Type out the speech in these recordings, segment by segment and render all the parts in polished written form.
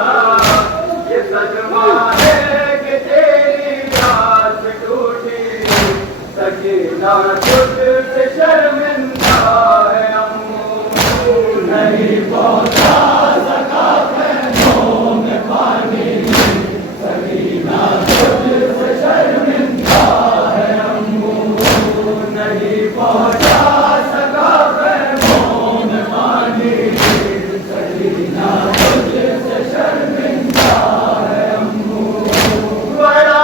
आता ये सदमा है कि तेरी आस टूटी सकीना तुझसे शर्मिंदा है अम्मू नहीं पहुंचा सका पैरों में पानी सकीना तुझसे शर्मिंदा है अम्मू नहीं पहुंचा सका पैरों में पानी सकीना तुझसे शर्मिंदा है अम्मू बड़ा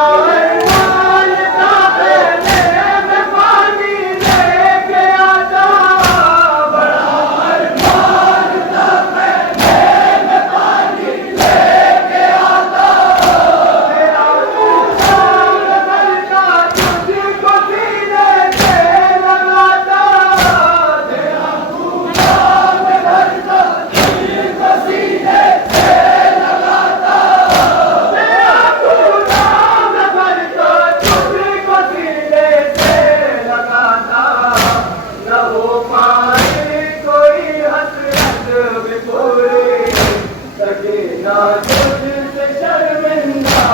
तुझसे शर्मिंदा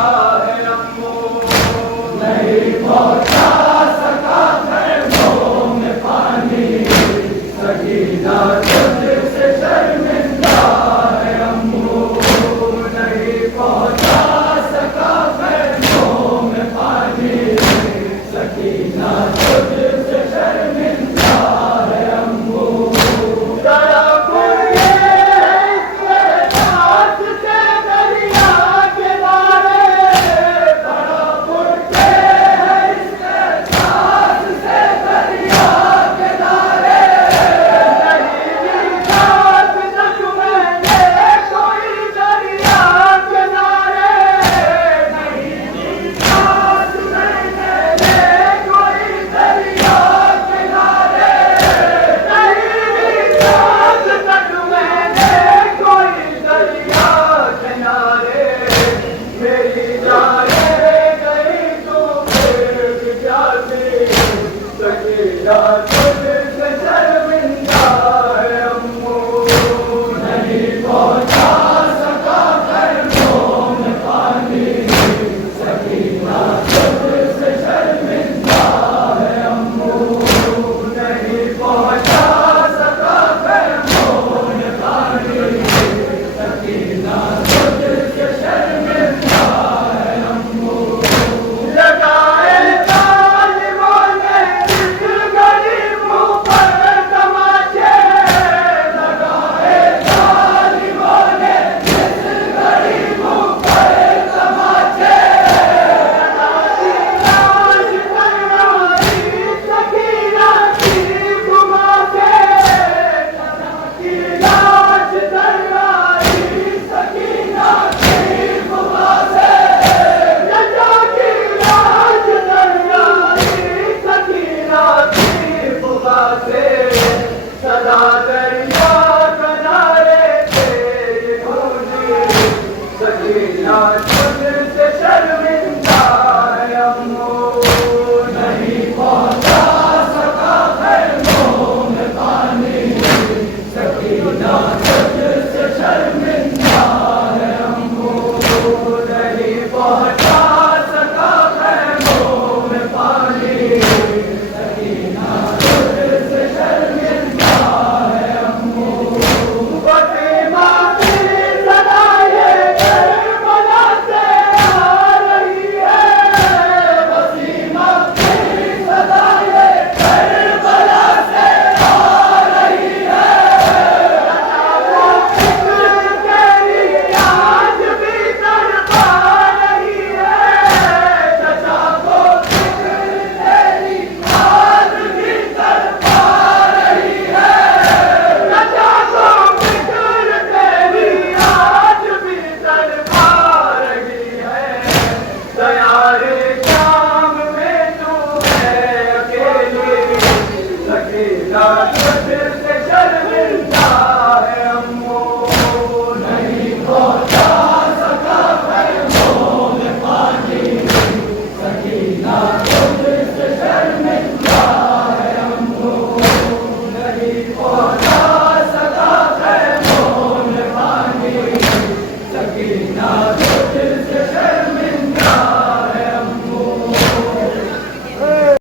है अम्मू नहीं पहुंचा सका पैरों में पानी सकीना तुझसे शर्मिंदा है अम्मू नहीं पहुंचा सका पैरों में पानी सकीना तुझसे शर्मिंदा है अम्मू तुझसे शर्मिंदा है अम्मू नहीं पहुंचा सका पैरों में पानी सकीना तुझसे शर्मिंदा है अम्मू नहीं पहुंचा सका पैरों में पानी सकीना तुझसे शर्मिंदा है अम्मू लगाए सदा दरिया किनारे तेरी ढूंढी सकीना